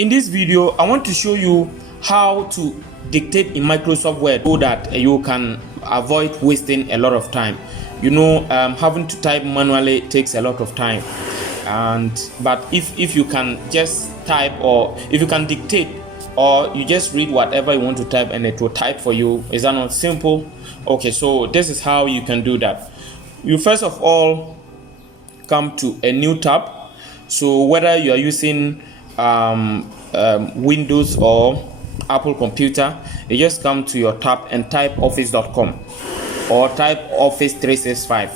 In this video, I want to show you how to dictate in Microsoft Word so that you can avoid wasting a lot of time. Having to type manually takes a lot of time, but if you can just type, or if you can dictate, or you just read whatever you want to type and it will type for you. Is that not simple? Okay, so this is how you can do that. You first of all come to a new tab. So whether you are using Windows or Apple computer, you just come to your tab and type office.com or type Office 365.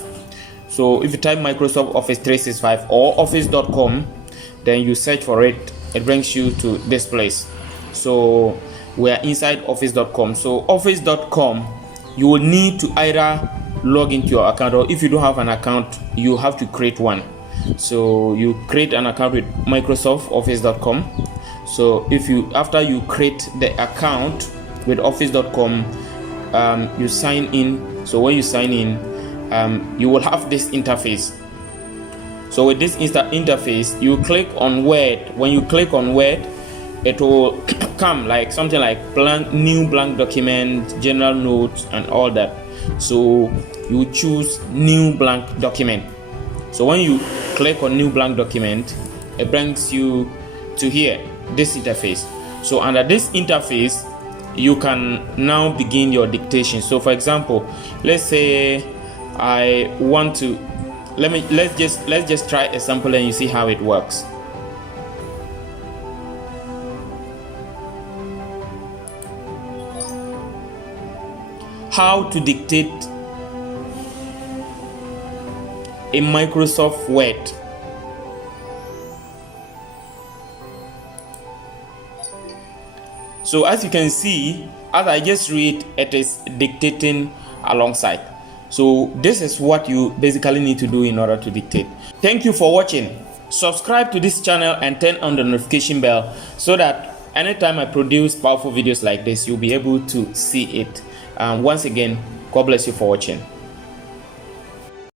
So if you type Microsoft Office 365 or office.com, then you search for it, it brings you to this place. So we are inside office.com. So office.com, you will need to either log into your account, or if you don't have an account, you have to create one. So you create an account with Microsoft Office.com. So after you create the account with office.com, you sign in. So when you sign in, you will have this interface. So with this interface, you click on Word. When you click on Word, it will come like something like new blank document, general notes, and all that. So you choose new blank document. So when you click on new blank document, it brings you to here, this interface. So under this interface, you can now begin your dictation. So for example, let's say I want to let's just try a sample and you see how it works. How to dictate in Microsoft Word. So as you can see, as I just read, it is dictating alongside. So this is what you basically need to do in order to dictate. Thank you for watching. Subscribe to this channel and turn on the notification bell so that anytime I produce powerful videos like this, you'll be able to see it. Once again, God bless you for watching.